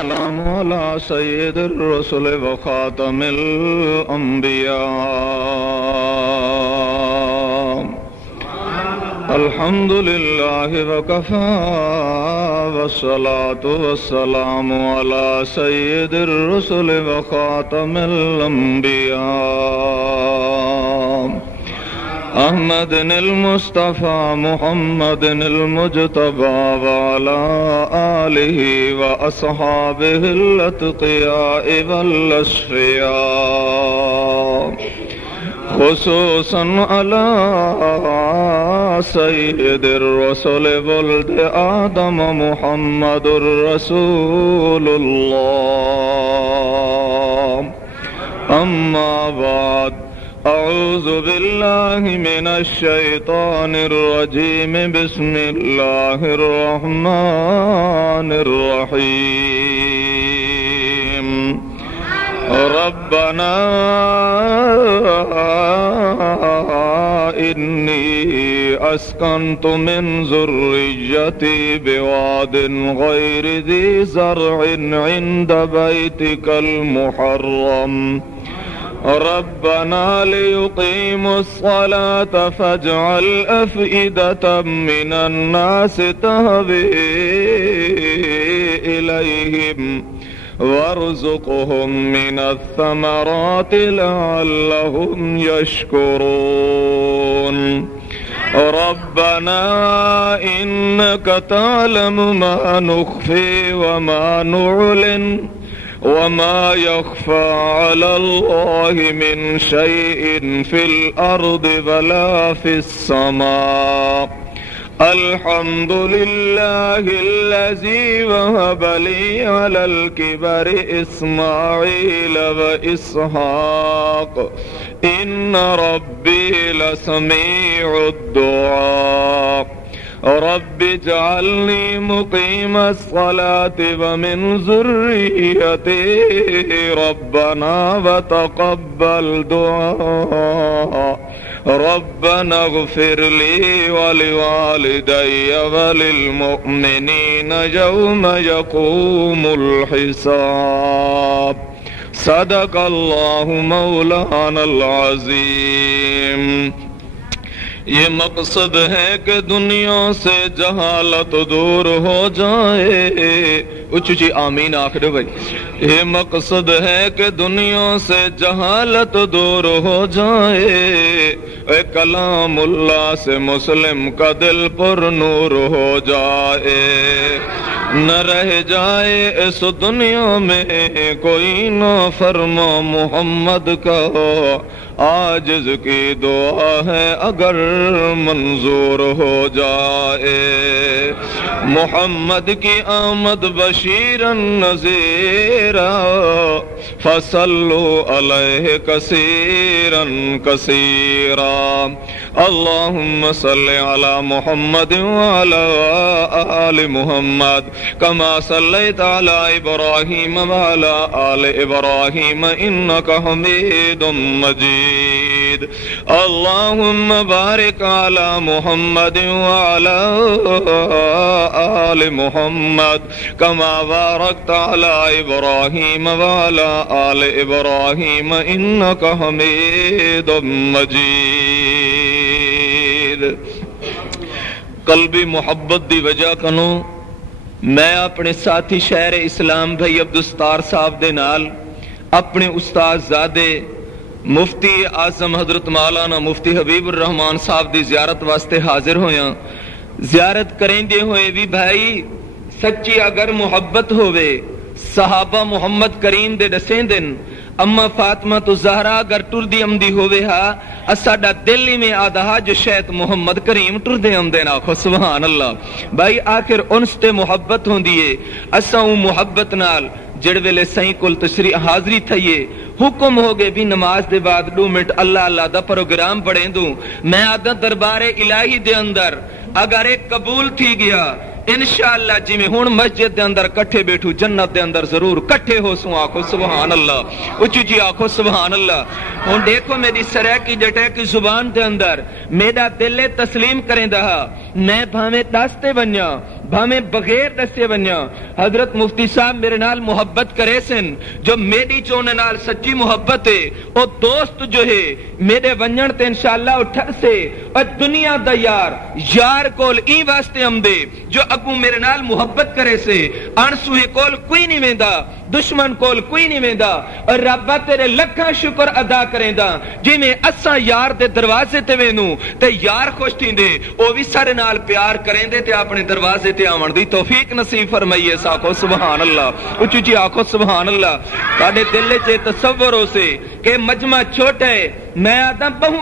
السلام على سيد الرسل وخاتم الأنبياء الحمد لله وكفى والصلاة والسلام على سيد الرسل وخاتم الأنبياء احمد المصطفى محمد المجتبى وعلى آله وأصحابه الأتقياء والأصفياء خصوصا على سيد الرسل ولد آدم محمد رسول الله أما بعد أعوذ بالله من الشيطان الرجيم بسم الله الرحمن الرحيم ربنا إني أسكنت من ذريتي بواد غير ذي زرع عند بيتك المحرم ربنا ليقيموا الصلاة فاجعل أفئدة من الناس تهوي إليهم وارزقهم من الثمرات لعلهم يشكرون ربنا إنك تعلم ما نخفي وما نعلن وما يخفى على الله من شيء في الأرض ولا في السماء الحمد لله الذي وهب لي على الكبر إسماعيل وإسحاق إن ربي لسميع الدعاء رب اجعلني مقيم الصلاة ومن ذريتي ربنا وتقبل دعاء ربنا اغفر لي ولوالدي وللمؤمنين يوم يقوم الحساب صدق الله مولانا العظيم یہ مقصد ہے کہ دنیا سے جہالت دور ہو جائے اچھی آمین آخر بھائی یہ مقصد ہے کہ دنیا سے جہالت دور ہو جائے اے کلام اللہ سے مسلم کا دل پر نور ہو جائے نہ رہ جائے اس دنیا میں کوئی نافرما محمد کا عاجز کی دعا ہے اگر منظور ہو جائے محمد کی آمد بشیرا نذیرا فصلوا علیہ کثیرا کثیرا اللہم صل علی محمد وعلی آل محمد کما صلیت علی ابراہیم وعلی آل ابراہیم انک حمید مجید اللہم بارک علی محمد وعلی آل محمد کما بارکت علی ابراہیم وعلی آل ابراہیم انک حمید مجید قلبی محبت دی وجہ کنوں میں اپنے ساتھی شہر اسلام بھائی عبدالستار صاحب دے نال اپنے استاد زادے مفتی اعظم حضرت مولانا مفتی حبیب الرحمان صاحب دی زیارت واسطے حاضر ہویاں زیارت کریں دے ہوئے بھی بھائی سچی اگر محبت ہوئے صحابہ محمد کریم دے دسیں دن اما فاطمہ تو زہرا اگر ٹر دی امدی ہوئے ہا اساڈا دلی میں آدھا جو شیط محمد کریم ٹر دے امدے ناکھو سبحان اللہ بھائی آخر انس تے محبت ہوں دیئے اسا ہوں محبت نال جڑ ویلے سائیں کل تشریح حاضری تھئیے حکم ہو گئے بھی نماز دے بعد 2 منٹ اللہ اللہ دا پروگرام پڑھیں دوں میں آدھا دربار الہی دے اندر اگر ایک قبول تھی گیا انشاءاللہ جی میں ہن مسجد دے اندر کٹھے بیٹھو جنت دے اندر ضرور کٹھے ہو سو آکھو سبحان اللہ اچھی جی آکھو سبحان اللہ ہن دیکھو میری سرائکی جٹے کی زبان دے اندر میرا دل تسلیم کریں دہا میں بھامے دستے بنیا بھامے بغیر دستے بنیا حضرت مفتی صاحب میرے نال محبت کرے سن جو میری چونے نال سچی محبت ہے او دوست جو ہے میرے ونجن تے انشاءاللہ اٹھر سے اور دنیا دا یار کول ای واسطے ہم دے جو اگوں میرے نال محبت کرے سے انسوہے کول کوئی نہیں ویندا دشمن کول کوئی نہیں ویندا اور ربا تیرے لکھاں شکر ادا کریں دا جی میں اساں یار دے دروازے تے وینوں تے یار خوش تھیندے او بھی سارے نال پیار کریں دے تے اپنے دروازے تے آون دی توفیق نصیب فرمائیے ساکھو سبحان اللہ اچھی جی آکھو سبحان اللہ تاڑے دل چے تصور ہو سے کہ مجمع چھوٹا ہے میں آدم بہو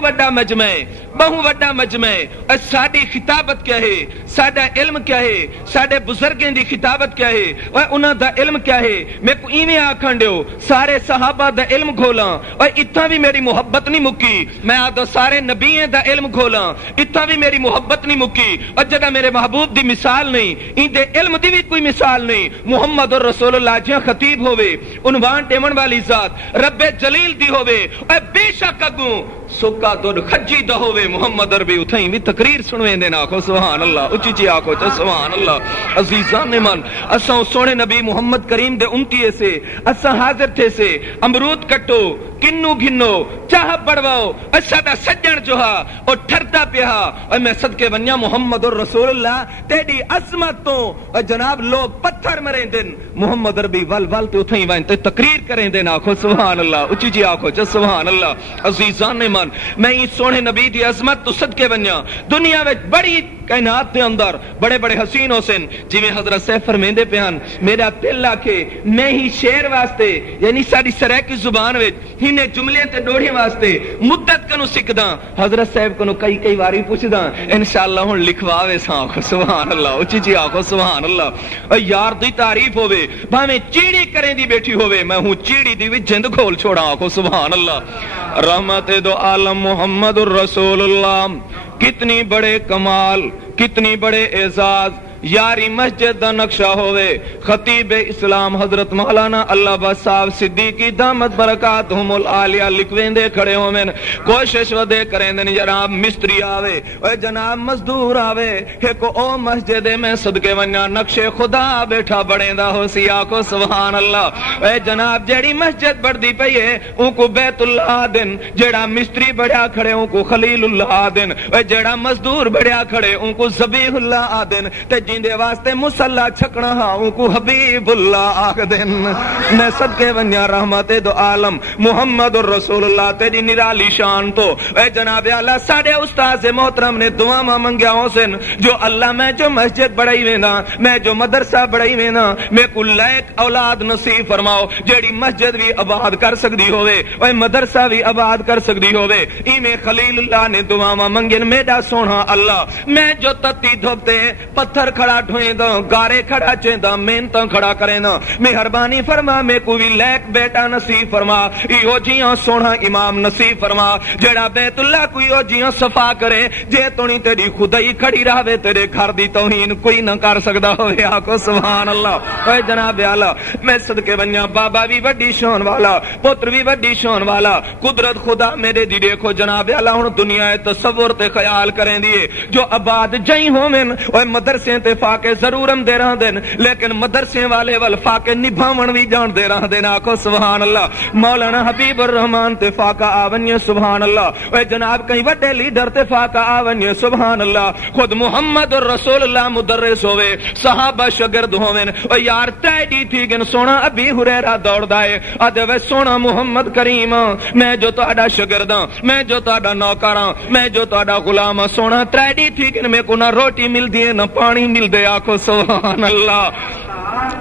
وڈا مجمع ہے اور ساڑی خطابت کیا ہے ساڑا علم کیا ہے ساڑے بزرگیں دی خطابت کیا ہے اور انہاں دا علم کیا ہے میں کو ایویں آکھن دیو سارے صحابہ دا علم کھولاں اور اتنا بھی میری محبت نہیں مکی میں آدھو سارے نبییں دا علم کھولاں اتنا بھی میری محبت نہیں مکی اور جگہ میرے محبوب دی مثال نہیں ان دے علم دی بھی کوئی مثال نہیں محمد رسول اللہ جہاں خطیب ہوئے عنوان ٹیمن والی ذات رب جلیل دی ہوئے اور بے شک اگوں سکا دور خجی دا ہوئے محمد عربی اتھائیں بھی تقریر سنویں دینا آخو سبحان اللہ اچھی چی آخو چا سبحان اللہ عزیزان من اساں سونے نبی محمد کریم دے امتیے سے اساں حاضر تھے سے امرود کٹو کنو گھنو چاہ بڑھواؤ اسا دا سجن جو ہا اور ٹھرتا پیا اور میں صدقے بنیا محمد رسول اللہ تیڑی عظمت تو اور جناب لوگ پتھر مریں دن محمد عربی ول تے اتھائیں وائن تے تقریر کریں دینا آخو سبحان اللہ اچھی چی آخو چا سبحان اللہ عزیزان من میں یہ سونے نبی دی عظمت تو صدقے بنیا دنیا میں بڑی کائنات دے اندر بڑے بڑے حسین حسین جی میں حضرت صاحب فرمیندے پیان میرا دل آکے میں ہی شعر واسطے یعنی ساری سرائکی زبان وچ ہنے جملے تے ڈوڑھی واسطے مدت کنو سکداں حضرت صاحب کنو کئی واری پوچھداں انشاءاللہ ہن لکھواوے ساں آخو سبحان اللہ اچھی جی آخو سبحان اللہ اور یار دی تعریف ہوئے بھامیں چیڑی کریں دی بیٹھی ہوئے میں ہوں چیڑی دی وچ جند کھول چھوڑا آخو سبحان اللہ رحمت دو عالم محمد الرسول اللہ کتنی بڑے کمال کتنی بڑے اعزاز یاری مسجد دا نقشہ ہوئے خطیب اسلام حضرت مولانا اللہ بس صاحب صدیقی دامت برکاتہم العالیہ لکھویں دے کھڑے ہو میں کوشش ودے کریں دے جناب مستری آوے اے جناب مزدور آوے ایک او مسجد میں صدقے ونیا نقش خدا بیٹھا بڑیں دا ہو سیا کو سبحان اللہ اے جناب جیڑی مسجد بڑھ دی پئیے ان کو بیت اللہ دن جیڑا مستری بڑھیا کھڑے ان کو خلیل اللہ دن اے جیڑا مزدور بڑھیا کھڑے ان کو ذبیح اللہ دن تے جیندے واسطے مسلح چھکنا ہاں کو حبیب اللہ آخ دن میں صدقے ونیا رحمت دو عالم محمد الرسول اللہ تیری نرالی شان تو اے جناب اللہ ساڑے استاذ محترم نے دعا ماں منگیا ہوں سن جو اللہ میں جو مسجد بڑھائی وینا میں جو مدرسہ بڑھائی وینا میں کو لائق اولاد نصیب فرماؤ جیڑی مسجد بھی آباد کر سکتی ہوئے اے مدرسہ بھی آباد کر سکتی ہوئے ایمیں خلیل اللہ نے دعا ماں منگین میڈا سونا اللہ میں جو تتی دھوکتے پتھر کھڑا ڈھوئیں دا گارے کھڑا چیں دا محنتاں کھڑا کریں دا مہربانی فرما میں کوئی لیک بیٹا نصیب فرما ایو جیاں سونا امام نصیب فرما جڑا بیت اللہ کوئی او جیاں صفا کرے جے تونی تیری خدائی کھڑی رہے تیرے گھر دی توہین کوئی نہ کر سکدا ہوئے آکو سبحان اللہ اے جناب اعلیٰ میں صدقے بنیا بابا بھی بڑی شان والا پتر بھی بڑی شان والا قدرت خدا میرے دی دیکھو جناب اعلیٰ ہن دنیا تصور تے خیال کریں دیے جو آباد جئی ہومن اوے مدرسے تے فاقے ضرور ہم دے رہا دین لیکن مدرسے والے وال فاقے نبھاون بھی جان دے رہا دین آکو سبحان اللہ مولانا حبیب الرحمن تے فاقہ آونیے سبحان اللہ اے جناب کئی وڈے لیڈر تے فاقہ آونیے سبحان اللہ خود محمد الرسول اللہ مدرس ہوئے صحابہ شگرد ہوئن اے یار تیڈی تھی گن سونا ابھی ہریرہ دوڑ دائے آدھے وے سونا محمد کریم میں جو تہاڈا شگرداں میں جو تہاڈا نوکراں میں جو تہاڈا غلام سونا تیڈی تھی گن میں کو نہ روٹی مل دیے نہ پانی مل دے آکو سبحان اللہ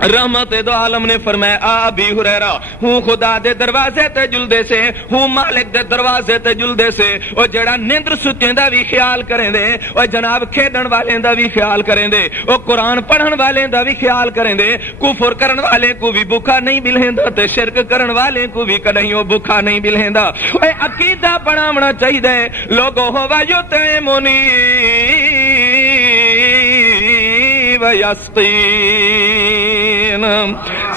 رحمت دو عالم نے فرمایا ابی ہریرہ ہوں خدا دے دروازے تے جلدے سے ہوں مالک دے دروازے تے جلدے سے او جڑا نیندر سُتیں دا بھی خیال کریں دے او جناب کھیڈن والے دا بھی خیال کریں دے او قرآن پڑھن والے دا بھی خیال کریں دے کفر کرن والے کو بھی بھوکا نہیں ملیندا تے شرک کرن والے کو بھی کدی او بھوکا نہیں ملیندا اے عقیدہ بناونا چاہیے لوگو ہو وایو تے مونی ویسقین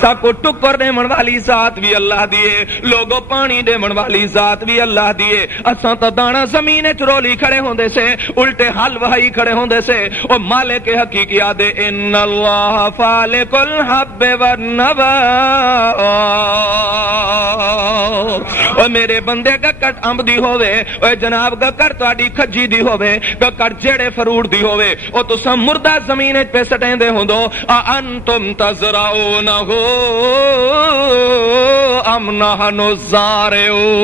ساکو ٹکر دیمن والی ذات بھی اللہ دیے لوگو پانی دیمن والی ذات بھی اللہ دیے اساں تا دانا زمین چرولی کھڑے ہوندے سے الٹے حل وہی کھڑے ہوندے سے او مالک حقیقی آدے ان اللہ فالق الحب والنوا او میرے بندے گکٹ امب دی ہووے او جناب گکر تواڈی کھجی دی ہووے گکر جڑے فروٹ دی ہووے او تساں مردہ زمین پہ سٹیندے ہوندو انتم تزرعونہ ام نحن الزارعون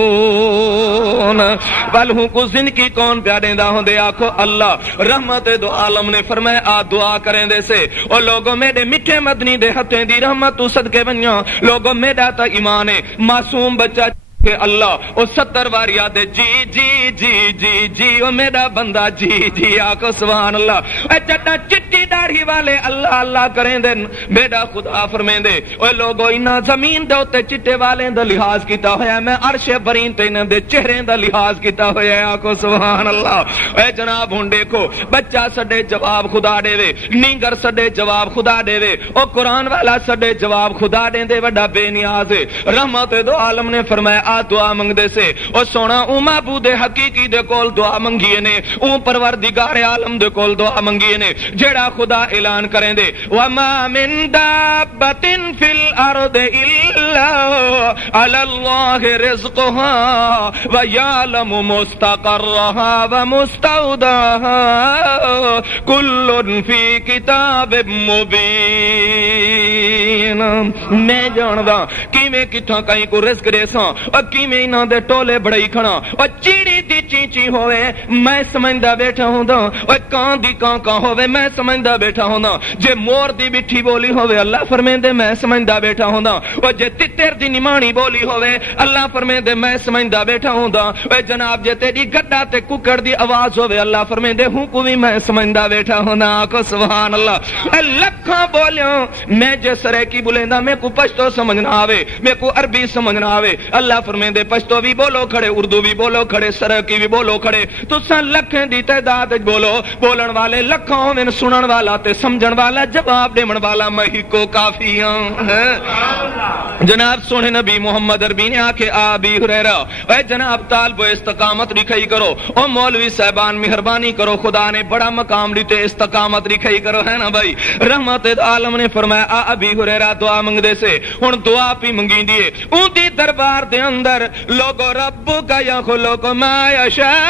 بل ہوں کو زندگی کون پیادیندا ہوندے آکھو اللہ رحمت دو عالم نے فرمایا آ دعا کریں دے سے او لوگوں میرے میٹھے مدنی دے ہتھیں دی رحمت تو صدقے ونیا لوگوں میرا تا ایمان ہے معصوم بچہ کہ اللہ او 70 بار یاد ہے جی جی جی جی جی او میرا بندہ جی جی آکو سبحان اللہ اے جٹا چٹی داڑھی والے اللہ اللہ کریں دے میرا خدا فرمیں دے اے لوگو انہا زمین دے ہوتے چٹے والے دا لحاظ کیتا ہویا میں عرش برین تے انہا دے چہرے دا لحاظ کیتا ہویا آکو سبحان اللہ اے جناب ہون دیکھو بچہ سڈے جواب خدا دے وے نیگر سڈے جواب خدا دے وے او قرآن والا سڈے جواب خدا دے دے وڈا بے نیاز ہے رحمت دو عالم نے فرمایا دعا منگ دے سے او سونا او معبود حقیقی دے کول دعا منگیے نے او پروردگار عالم دے کول دعا منگیے نے جڑا خدا اعلان کریں دے وما من دابت فی الارض الا علی اللہ رزقها ویعلم مستقرها ومستودعها کل فی کتاب مبین میں جاندا کیویں کتھاں کہیں کو رزق دے ساں کی میں انہاں دے ٹولے بڑائی کھڑا اور چیڑی دی چیچی ہوئے میں سمجھدا بیٹھا ہوندا اور کان دی کان کان ہوئے میں سمجھدا بیٹھا ہوندا جے مور دی بٹھی بولی ہوئے اللہ فرمیندے میں سمجھدا بیٹھا ہوندا اور جے تتر دی نمانی بولی ہوئے اللہ فرمیندے میں سمجھدا بیٹھا ہوندا اور جناب جے تیری گڈا تے ککڑ دی آواز ہوئے اللہ فرمیندے ہوں کو بھی میں سمجھدا بیٹھا ہوندا آکو سبحان اللہ لکھاں بولیاں میں جے سریکی بولیندا میں کو پشتو سمجھنا آوے میں کو عربی سمجھنا آوے اللہ فرمیندے پشتو بھی بولو کھڑے اردو بھی بولو کھڑے سرکی بھی بولو کھڑے تو سن لکھیں دی تعداد بولو بولن والے لکھوں میں سنن والا تے سمجھن والا جواب دیمن والا مہی کو کافیاں جناب سونے نبی محمد عربی نے آکے آبی ہریرہ اے جناب طالب و استقامت رکھائی کرو او مولوی صاحبان مہربانی کرو خدا نے بڑا مقام لیتے استقامت رکھائی کرو ہے نا بھائی رحمت عالم نے فرمایا آبی ہریرہ دعا منگ دے سے ہن دعا پی منگی دیے اون دی دربار دے اندر لوگو ربک یخلق ما یشاء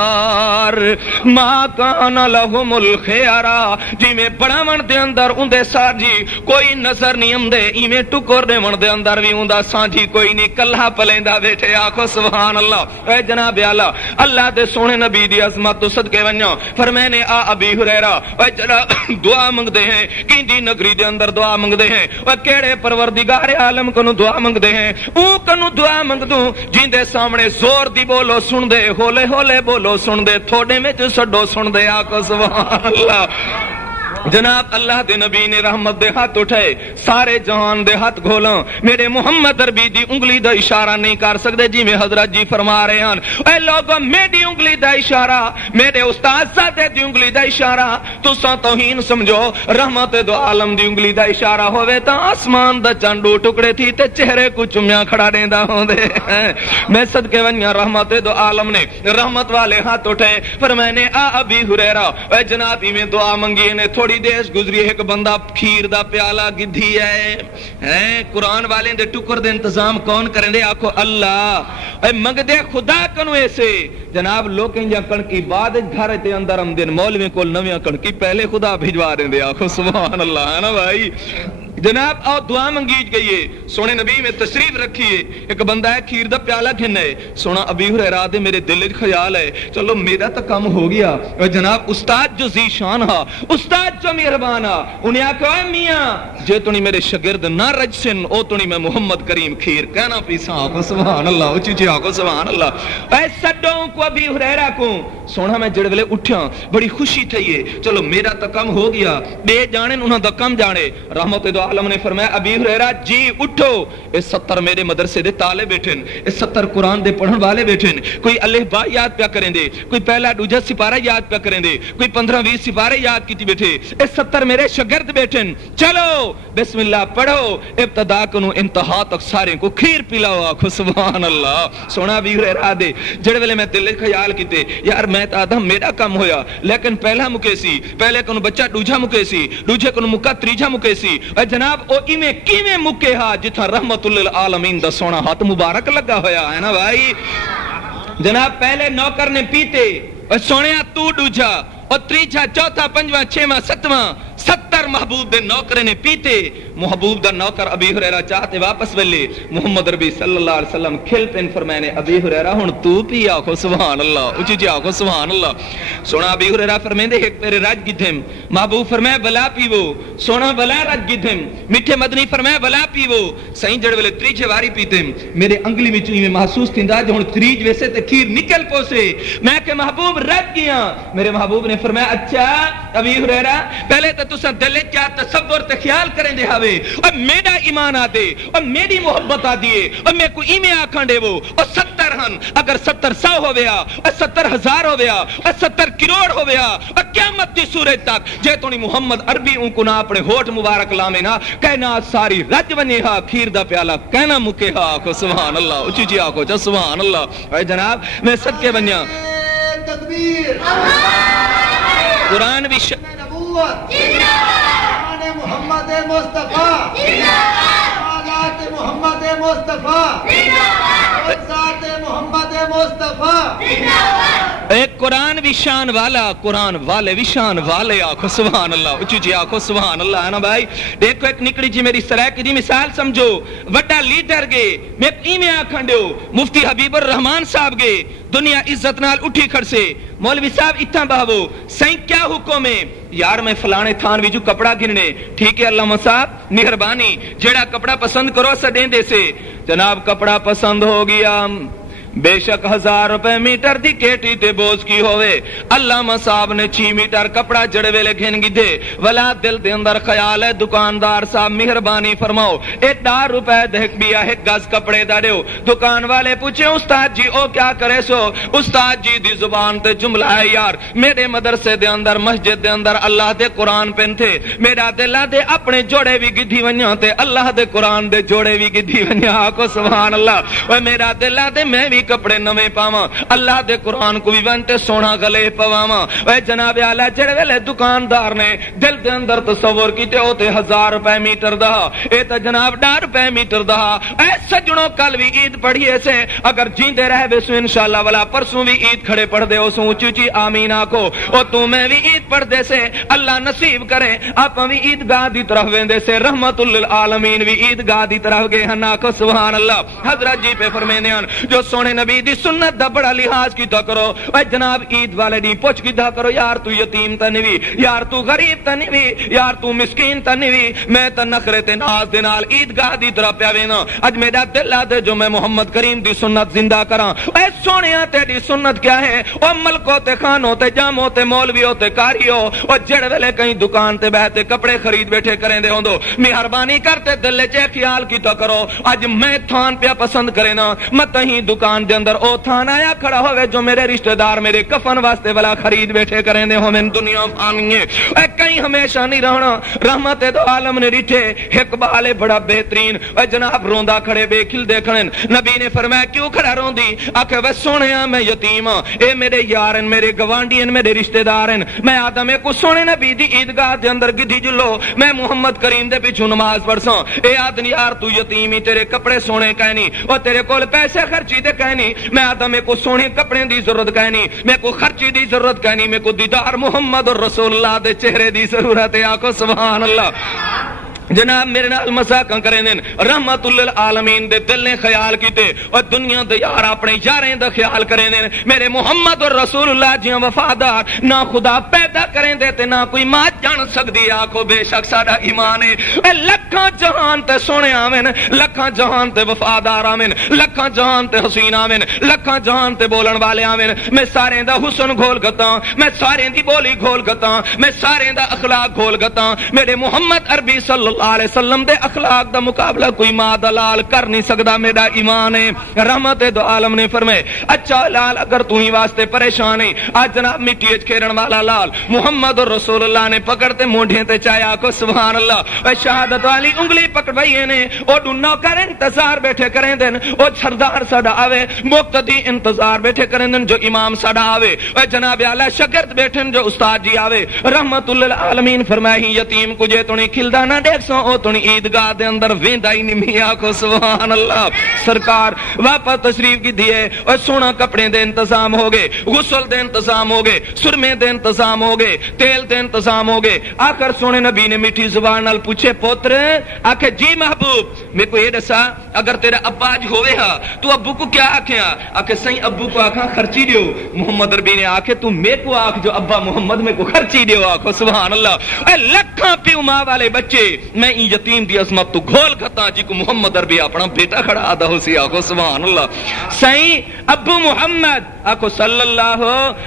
ویختار ما کان لهم الخیارا جی میں پڑھاون دے اندر اندے ساجی کوئی نظر نہیں اندے ایویں ٹکر دے من دے اندر بھی اوندا ساجی کوئی نہیں کلہ پلیندا بیٹھے آکھو سبحان اللہ اے جناب اعلی اللہ دے سونے نبی دی عظمت تو صدقے ونجو فرمانے ابی ہریرہ اے جناب دعا منگ دے ہیں کیندی نگری دے اندر دعا منگ دے ہیں اور کیڑے پروردگار عالم کنو دعا منگ دے ہیں او کنو دعا منگ دوں جیندے سامنے زور دی بولو سن دے ہولے ہولے بولو سن دے تھوڑے میں جو سڈو سن دے آکو سبحان اللہ جناب اللہ دے نبی نے رحمت دے ہاتھ اٹھائے سارے جہان دے ہاتھ گھولاں میرے محمد عربی دی انگلی دا اشارہ نہیں کر سکتے جی میں حضرت جی فرما رہے ہیں اے لوگوں میری انگلی دا اشارہ میرے استاد زادے دی انگلی دا اشارہ تو سا توہین سمجھو رحمت دو عالم دی انگلی دا اشارہ ہوئے تا آسمان دا چانڈو ٹکڑے تھی تے چہرے کو چمیاں کھڑا دیندہ ہوں دے میں صدقے ونیا رحمت دو عالم نے رحمت والے ہاتھ اٹھائے پر میں نے ابی ہریرہ اے جنابی میں دعا منگی نے تھوڑی دیش گزری ایک بندہ کھیر دا پیالہ گدھی ہے قرآن والے دے ٹکر دے انتظام کون کریں دے آکھو اللہ اے منگ دے خدا کنو ایسے جناب لوگیں جا کڑکی بعد گھر تے اندر ہم دن مولوی کول نویاں کڑکی پہلے خدا بھیجوا دیں دے آکھو سبحان اللہ ہے نا بھائی جناب آؤ دعا منگیج گئیے سونے نبی میں تشریف رکھیے ایک بندہ ہے کھیر دا پیالہ کھننا ہے سونا ابی ہریرہ دے میرے دل خیال ہے چلو میرا تا کم ہو گیا جناب استاد جو ذیشان ہا استاد جو مہربان ہا انہیں آکھو اے میاں جے تو نہیں میرے شگرد نہ رجسن او تو نہیں میں محمد کریم کھیر کہنا پیسا آکھو سبحان اللہ اچھی چی آکھو سبحان اللہ اے سڈوں کو ابی ہریرہ کو سونا میں جڑ ویلے اٹھیاں بڑی خوشی تھئیے چلو میرا تا کم ہو گیا دے جانے انہاں دا کم جانے رحمت دو عالم نے فرمایا ابی ہریرہ جی اٹھو، اے 70 میرے مدرسے دے تالے بیٹھن، اے 70 قرآن دے پڑھن والے بیٹھن، کوئی الف با یاد پیا کریں دے، کوئی پہلا دوجا سپارہ یاد پیا کریں دے، کوئی 15-20 سپارے یاد کیتی بیٹھے، اے 70 میرے شاگرد بیٹھن، چلو بسم اللہ پڑھو، ابتدا کنو انتہا تک سارے کو کھیر پلاؤ، آکھو سبحان اللہ۔ سونا ابی ہریرہ دے جڑے ویلے میں دل خیال کیتے یار میں تا آدھا میرا کام ہویا، لیکن پہلا مکے سی، پہلے کنو بچہ دوجا مکے سی، دوجے کنو مکہ تریجا مکے سی، اے جناب او ایویں کیویں مکے ہا جتھا رحمت للعالمین دا سونا ہاتھ مبارک لگا ہویا ہے نا بھائی۔ جناب پہلے نوکر نے پیتے اور سونیا تو دوجا اور تریجا چوتھا پنجواں چھواں ستواں 70 محبوب دے نوکر نے پیتے، محبوب دا نوکر ابی ہریرہ چاہتے واپس ویلے محمد ربی صلی اللہ علیہ وسلم کھل پین فرمائے نے ابی ہریرہ ہن تو پی، آکھو سبحان اللہ، اچھی جی آکھو سبحان اللہ۔ سونا ابی ہریرہ فرمائے دے ایک پیرے راج گدھم، محبوب فرمائے بلا پیو، سونا بلا راج گدھم، میٹھے مدنی فرمائے بلا پیو، سائیں جڑ ویلے تریجے واری پیتے، میرے انگلی میں چوئی میں محسوس تھیندا جو ہن تریج ویسے تے کھیر نکل پوسے، میں کہ محبوب رج گیا، میرے محبوب نے فرمایا اچھا ابی ہریرہ پہلے تو تساں دل کیا تصور تے خیال کریں دے ہاوے اور میرا ایمان آ دے اور میری محبت آ دیے اور میں کو ایمیں آکھاں دے وہ اور 70 ہن، اگر 70 100 ہو گیا اور 70,000 ہو گیا اور 70 کروڑ ہو گیا اور قیامت دی سورج تک جے تو نہیں محمد عربی ان کو نہ اپنے ہوٹ مبارک لامے نا کہنا ساری رج ونی ہا کھیر دا پیالہ کہنا مکے ہا آکھو سبحان اللہ، اچھی جی آکھو چا سبحان اللہ۔ اے جناب میں صدقے بنیا تکبیر قرآن بھی نبوت محمد مصطفیٰ حالات محمد مصطفیٰ ذات محمد مصطفیٰ، ایک قرآن بھی شان والا، قرآن والے بھی شان والے، آکھو سبحان اللہ، اچھی جی آکھو سبحان اللہ ہے نا بھائی۔ دیکھو ایک نکڑی جی میری سرائک جی مثال سمجھو، وڈا لیڈر گے میں ایمیں آکھن دیو مفتی حبیب الرحمان صاحب گے دنیا عزت نال اٹھی کھڑ سے مولوی صاحب اتنا بہو سائیں کیا حکم ہے یار میں فلانے تھان بھی جو کپڑا گھننے ٹھیک ہے علامہ صاحب مہربانی جیڑا کپڑا پسند کرو سا دیں دے سے جناب کپڑا پسند ہو گیا بے شک 1000 روپے میٹر دی کیٹی تے بوز کی ہوئے علامہ صاحب نے 6 میٹر کپڑا جڑے ویلے گھن گی دے ولا دل دے اندر خیال ہے دکاندار صاحب مہربانی فرماؤ 1000 روپے دیکھ بیا ایک گز کپڑے دا دیو دکان والے پوچھے استاد جی او کیا کرے سو استاد جی دی زبان تے جملہ ہے یار میرے مدرسے دے اندر مسجد دے اندر اللہ دے قرآن پن تھے میرا دل دے اپنے جوڑے بھی گدھی ونیا تے اللہ دے قرآن دے جوڑے بھی گدھی ونیا آکو سبحان اللہ و میرا دل دے میں بھی کپڑے نویں پاواں اللہ دے قرآن کو بھی ونتے سونا گلے پواواں اے جناب اعلی جڑے ویلے دکاندار نے دل دے اندر تصور کیتے او تے 1000 روپے میٹر دا اے تے جناب 1000 روپے میٹر دا اے سجنوں کل بھی عید پڑھیے سے اگر جیندے رہے بے سو انشاءاللہ والا پرسوں بھی عید کھڑے پڑھ دے او سو اونچی اونچی آمین آکھو او تو میں بھی عید پڑھ دے سے اللہ نصیب کرے آپاں بھی عید گاہ دی طرف ویندے سے رحمت للعالمین بھی عید گاہ دی طرف گئے ہن آکھو سبحان اللہ حضرت جی پہ فرمیندے ہن جو سونے نبی دی سنت دا بڑا لحاظ کیتا کرو اے جناب عید والے دی پوچھ کیتا کرو یار تو یتیم تا نہیں یار تو غریب تا نہیں یار تو مسکین تا نہیں میں تا نخرے تے ناز دے نال عید گاہ دی طرف پیا وینا اج میرا دل دے جو میں محمد کریم دی سنت زندہ کراں اے سونیا تیری سنت کیا ہے او ملکوں تے خانوں تے جاموں تے مولویوں تے کاریوں او جڑ ویلے کہیں دکان تے بیٹھے کپڑے خرید بیٹھے کریں دے ہوندو مہربانی کرتے دل چ خیال کیتا کرو اج میں تھان پیا پسند کرے نا مت ہی دکان دے اندر او تھان آیا کھڑا ہوئے جو میرے رشتہ دار میرے کفن واسطے والا خرید بیٹھے کریں دے ہمیں دنیا فانی ہے اے کہیں ہمیشہ نہیں رہنا رحمت دو عالم نے ریٹھے اقبال بڑا بہترین اے جناب روندا کھڑے بے کھل دیکھنے نبی نے فرمایا کیوں کھڑا روندی آکھے وے سونیا میں یتیم اے میرے یارن میرے گوانڈین میرے رشتہ دارن میں آدم کو سونے نبی دی عیدگاہ دے اندر گدھی جلو میں محمد کریم دے پیچھے نماز پڑھساں اے آدم یار تو یتیمی تیرے کپڑے سونے کہنی اور تیرے کول پیسے خرچی دے کہنی میں آدم کو سونے کپڑے دی ضرورت کہنی میں کو خرچی دی ضرورت کہنی میں کو دیدار محمد اور رسول اللہ دے چہرے دی ضرورت ہے آکھو سبحان اللہ جناب میرے نال مذاقاں کریں دین رحمت للعالمین دے دل نے خیال کیتے اور دنیا دے یار اپنے یاریں دا خیال کریں دین میرے محمد اور رسول اللہ جیاں وفادار نہ خدا پیدا کریں دے تے نہ کوئی ماں جان سکدی آکھو بے شک ساڈا ایمان ہے اے لکھاں جہان تے سونے آویں لکھاں جہان تے وفادار آویں لکھاں جہان تے حسین آویں لکھاں جہان تے بولن والے آویں میں سارے دا حسن گھول گتاں میں سارے دی بولی گھول گتاں میں سارے دا اخلاق گھول گتاں میرے محمد عربی صلی اللہ علیہ وسلم دے اخلاق دا مقابلہ کوئی ماں دا لال کر نہیں سکدا، میرا ایمان ہے۔ رحمت دو عالم نے فرمائے اچھا لال اگر تو ہی واسطے پریشان ہے، آج جناب مٹی وچ کھیرن والا لال محمد رسول اللہ نے پکڑتے مونڈھے تے چایا کو سبحان اللہ، اے شہادت والی انگلی پکڑوائی نے، او ڈنو کر انتظار بیٹھے کریں دن، او سردار ساڈا آوے، مقتدی انتظار بیٹھے کریں دن جو امام ساڈا آوے، اے جناب اعلی شاگرد بیٹھن جو استاد جی آوے۔ رحمت للعالمین فرمائی یتیم کو جے تو نہیں کھلدا نہ دیکھ سو او تو نہیں عیدگاہ دے اندر ویندا ہی نہیں، میاں کو سبحان اللہ۔ سرکار واپس تشریف کی دیے اور سونا کپڑے دے انتظام ہو گئے، غسل دے انتظام ہو گئے، سرمے دے انتظام ہو گئے، تیل دے انتظام ہو گئے۔ آخر سونے نبی نے میٹھی زبان نال پوچھے پوتر آکھے جی محبوب میں کو یہ دسا اگر تیرا ابا اج ہوئے ہا تو ابو کو کیا آکھیا؟ آکھے سائیں ابو کو آکھاں خرچی دیو۔ محمد عربی نے آکھے تو میں کو آکھ جو ابا محمد میں کو خرچی دیو، آکھو سبحان اللہ۔ اے لکھاں پیو ماں والے بچے میں این یتیم دی عظمت تو گھول کھتا جی کو محمد عربی اپنا بیٹا کھڑا آدھا ہو سی، آکھو سبحان اللہ۔ سائیں ابو محمد آکھو صلی اللہ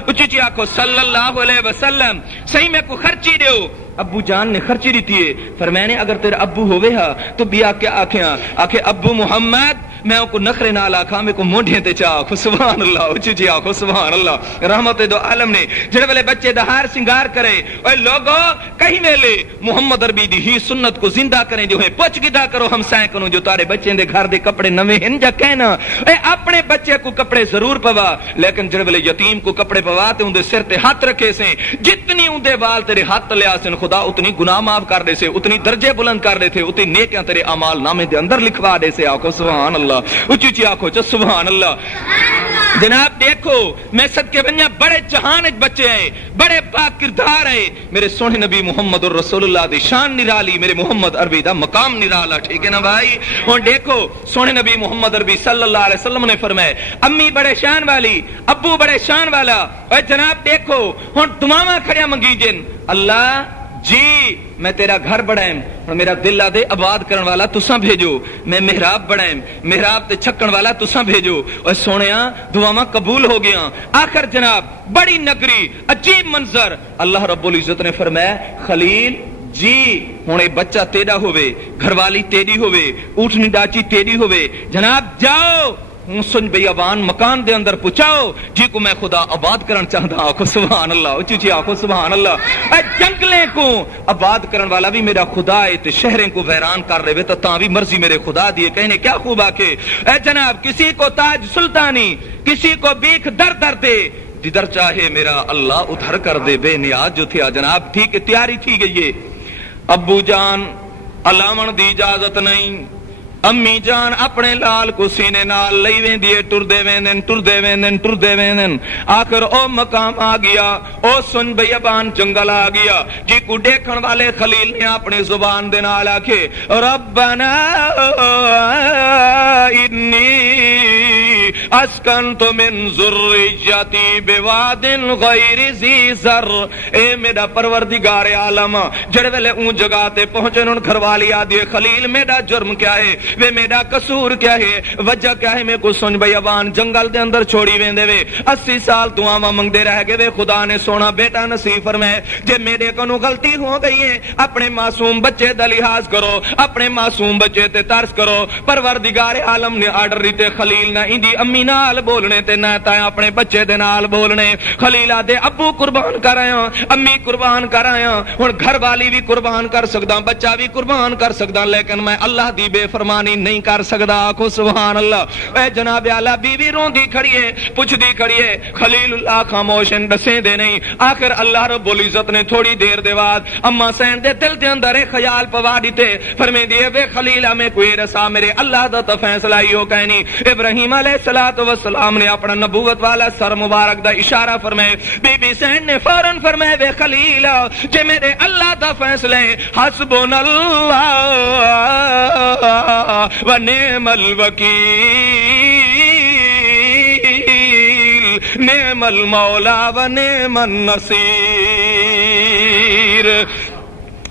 اچھی آکھو صلی اللہ علیہ وسلم سائیں میں کو خرچی دیو۔ ابو جان نے خرچی دیتی ہے، فرمایا نے اگر تیرا ابو ہوئے ہا تو بیا کیا آکھیاں؟ آکھے ابو محمد میں کو نخرے نال آکھاں میں کو مونڈھے تے چا، آکھو سبحان اللہ اچھی آکھو سبحان اللہ۔ رحمت دو عالم نے جڑے والے بچے دا ہار سنگار کرے اے لوگو کہیں ویلے محمد عربی دی ہی سنت کو زندہ کریں جو ہے پوچھ گدا کرو ہمسائیں کنو جو تارے بچے دے گھر دے کپڑے نویں ہن جا کہنا اے اپنے بچے کو کپڑے ضرور پوا، لیکن جڑے والے یتیم کو کپڑے پوا تے اون دے سر تے ہاتھ رکھے سے، جتنی اون دے وال تیرے ہاتھ لیا سن خدا اتنی گناہ معاف کر دے سے، اتنی درجے بلند کر دے تھے، اتنی نیکیاں تیرے اعمال نامے دے اندر لکھوا دے سے، آکھو سبحان اللہ اچھی اچھی آکھو چا سبحان اللہ۔ جناب دیکھو میں صدقے بنیا بڑے جہان بچے ہیں، بڑے پاک کردار ہیں، میرے سونے نبی محمد رسول اللہ دی شان نرالی، میرے محمد عربی دا مقام نرالا، ٹھیک ہے نا بھائی؟ اور دیکھو سونے نبی محمد عربی صلی اللہ علیہ وسلم نے فرمایا امی بڑے شان والی، ابو بڑے شان والا، اور جناب دیکھو ہن دعاواں کھڑیا منگی جن اللہ جی میں تیرا گھر بڑھائیں اور میرا دل آدھے آباد کرن والا تساں بھیجو، میں محراب بڑھائیں محراب تے چھکن والا تساں بھیجو، اور سونیا دعاواں قبول ہو گیا۔ آخر جناب بڑی نگری عجیب منظر اللہ رب العزت نے فرمایا خلیل جی ہونے بچہ تیرا ہوئے، گھر والی تیری ہوئے، اونٹنی ڈاچی تیری ہوئے، جناب جاؤ سن بیابان مکان دے اندر پہنچاؤ جی کو میں خدا آباد کرن چاہتا، آخو سبحان اللہ اچھی آخو سبحان اللہ۔ اے جنگلیں کو آباد کرن والا بھی میرا خدا ہے، تے شہریں کو ویران کر رہے تو تاں بھی مرضی میرے خدا دیے، کہنے کیا خوب آکے اے جناب کسی کو تاج سلطانی، کسی کو بیک در در دے، جدھر چاہے میرا اللہ ادھر کر دے، بے نیاز جو تھیا جناب ٹھیک ہے تیاری تھی گئی ہے۔ ابو جان علامن دی اجازت نہیں، امی جان اپنے لال کو سینے نال لئی ویندی ٹر دے ویندن آخر او مقام آ گیا، او سن بیابان جنگل آ گیا جی کو دیکھن والے خلیل نے اپنے زبان دے نال آکھے ربنا انی اسکنت من ذریتی بواد غیر ذی زر، اے میرا پروردگار عالم جڑے ویلے اون جگہ تے پہنچے ان گھر والی آدھی خلیل میرا جرم کیا ہے، وے میرا قصور کیا ہے، وجہ کیا ہے، میں کو سن بیابان جنگل دے اندر چھوڑی ویندے وے 80 سال دعاواں منگدے رہ گئے وے، خدا نے سونا بیٹا نصیب فرمائے جے میرے کنوں غلطی ہو گئی ہے اپنے معصوم بچے دا لحاظ کرو، اپنے معصوم بچے تے ترس کرو۔ پروردگار عالم نے آرڈر دیتے خلیل نہ اندی امی نال بولنے تے نہ تا اپنے بچے دے نال بولنے، خلیل آدے ابو قربان کر آیا، امی قربان کر آیا، ہن گھر والی بھی قربان کر سکدا، بچہ بھی قربان کر سکدا، لیکن میں اللہ دی بے فرمانی نہیں کر سکدا، آکھو سبحان اللہ۔ اے جناب اعلی بیوی روندی کھڑی ہے، پوچھدی کھڑی ہے، خلیل اللہ خاموش دسیں دے نہیں۔ آخر اللہ رب العزت نے تھوڑی دیر دے بعد اما سین دے دل دے اندر خیال پوا دیتے، فرمے دیے وے خلیلہ میں کوئی رسا میرے اللہ دا تو فیصلہ ہی ہو کہنی۔ ابراہیم علیہ السلام نے اپنا نبوت والا سر مبارک دا اشارہ فرمائے، بی بی سین نے فوراً فرمائے وے خلیلہ جے میرے اللہ دا فیصلہ ہے حسبنا اللہ ونعم الوکیل نعم المولا ونعم النصیر۔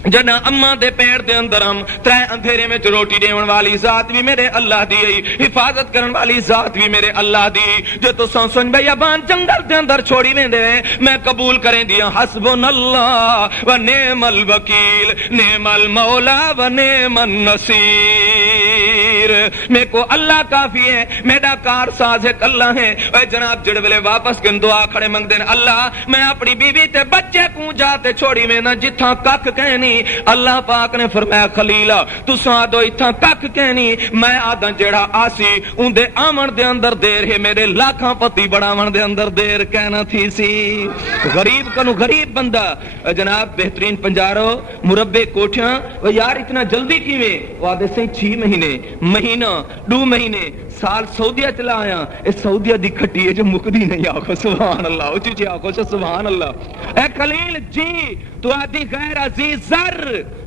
جنا اما دے پیڑ دے اندر ہم ترے اندھیرے میں روٹی دیون والی ذات بھی میرے اللہ دی آئی، حفاظت کرن والی ذات بھی میرے اللہ دی، جو تو سن بیابان جنگل دے اندر چھوڑی میں دے میں قبول کریں دیا حسبنا اللہ و نعم الوکیل نعم المولا و نعم النصیر، میں کو اللہ کافی ہے، میرا کار ساز ہے اللہ ہے۔ اے جناب جڑ ویلے واپس کن دعا کھڑے منگ دین اللہ میں اپنی بیوی تے بچے کو جاتے چھوڑی میں نہ جتھاں کک کہنی، اللہ پاک نے فرمایا خلیلا تساں آدو اتھاں کک کہنی میں آدھا جڑا آسی ان دے آمن دے اندر دیر ہے میرے لاکھاں پتی بڑھاون دے اندر دیر کہنا تھی سی۔ غریب کنو غریب بندہ جناب بہترین پنجارو مربے کوٹھیاں وہ یار اتنا جلدی کیویں، وہ آدھے سے 6 مہینے مہینہ 2 مہینے سال سعودیہ چلا آیا، اس سعودیہ دی کھٹی ہے جو مکدی نہیں، آخو سبحان اللہ، اچھی چی آخو سبحان اللہ۔ اے خلیل جی تو آدھی غیر عزیز زر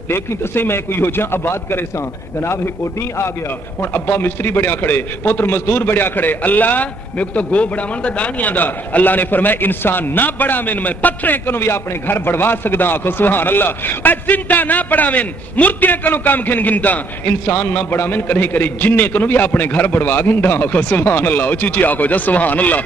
لیکن تو میں کوئی ہو جائیں آباد کرے ساں جناب ہے کوٹی آ گیا ہن ابا مستری بڑیا کھڑے پتر مزدور بڑیا کھڑے، اللہ میں تو گو بڑا من دا ڈانی آندا، اللہ نے فرمایا انسان نہ بڑا من میں پتھریں کنو بھی اپنے گھر بڑھوا سکدا، آکھو سبحان اللہ۔ اے زندہ نہ بڑا من مردیاں کنو کام گھن گھنتا، انسان نہ بڑا من کرے کرے جننے کنو بھی اپنے گھر بڑھوا گھندا، آکھو سبحان اللہ، اچھی چی آکھو جا سبحان اللہ۔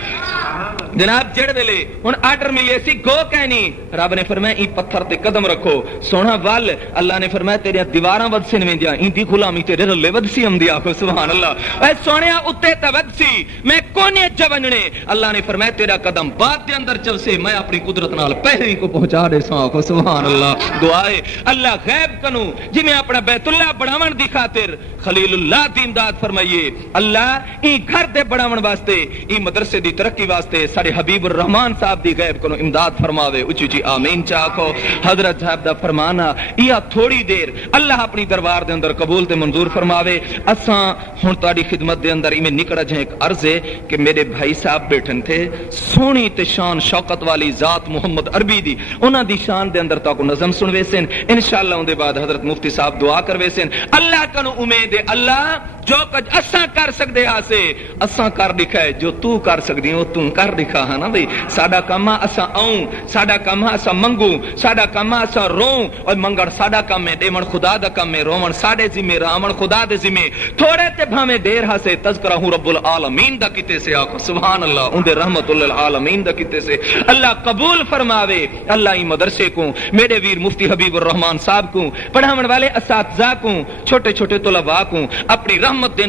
جناب جڑ ویلے ہن آرڈر ملے سی گو کہنی، رب نے فرمایا ای پتھر تے قدم رکھو سونا ول، اللہ نے فرمایا تیرے دیواراں ود سن ویندیاں این دی غلامی تیرے رلے ود سی امدی، آکھو سبحان اللہ۔ اے سونیا اتے تے ود سی میں کونے جوننے، اللہ نے فرمایا تیرا قدم بعد دے اندر چل سے میں اپنی قدرت نال پہلے کو پہنچا دے ساں، آکھو سبحان اللہ۔ دعا ہے اللہ غیب کنو جی میں اپنا بیت اللہ بڑھاون دی خاطر خلیل اللہ دی امداد فرمائیے، اللہ ای گھر دے بڑھاون واسطے ای مدرسے دی ترقی واسطے سارے حبیب الرحمان صاحب دی غیب کنو امداد فرماوے، اچھی جی آمین چاکو۔ حضرت صاحب دا فرمانا یا تھوڑی دیر اللہ اپنی دربار دے اندر قبول تے منظور فرماوے۔ اساں ہن تہاڈی خدمت دے اندر ایویں نکڑا جائے ایک عرض ہے کہ میرے بھائی صاحب بیٹھن تھے سونی تے شان شوکت والی ذات محمد عربی دی، انہاں دی شان دے اندر تاکو نظم سنوے سن، انشاءاللہ اون دے بعد حضرت مفتی صاحب دعا کروے سن۔ اللہ کنو امید ہے اللہ جو کچھ اساں کر سکدے ہاسے اساں کر دکھائے، جو تو کر سکدی او تو کر دکھا ہے نا بھئی۔ ساڈا کام اساں آؤں، ساڈا کام اساں منگوں، ساڈا کام اساں روؤں، اور منگڑ ساڈا کام ہے، دیون خدا دا کام ہے، روون ساڈے ذمہ، راون خدا دے ذمہ۔ تھوڑے تے بھاویں دیر ہاسے تذکرہ رب العالمین دا کیتے سے، آکھو سبحان اللہ، اون دے رحمت للعالمین دا کیتے سے اللہ قبول فرماوے۔ اللہ ای مدرسے کو میرے ویر مفتی حبیب الرحمان صاحب کو پڑھاون والے اساتذہ کو چھوٹے چھوٹے طلباء کو اپنی رحمت دینا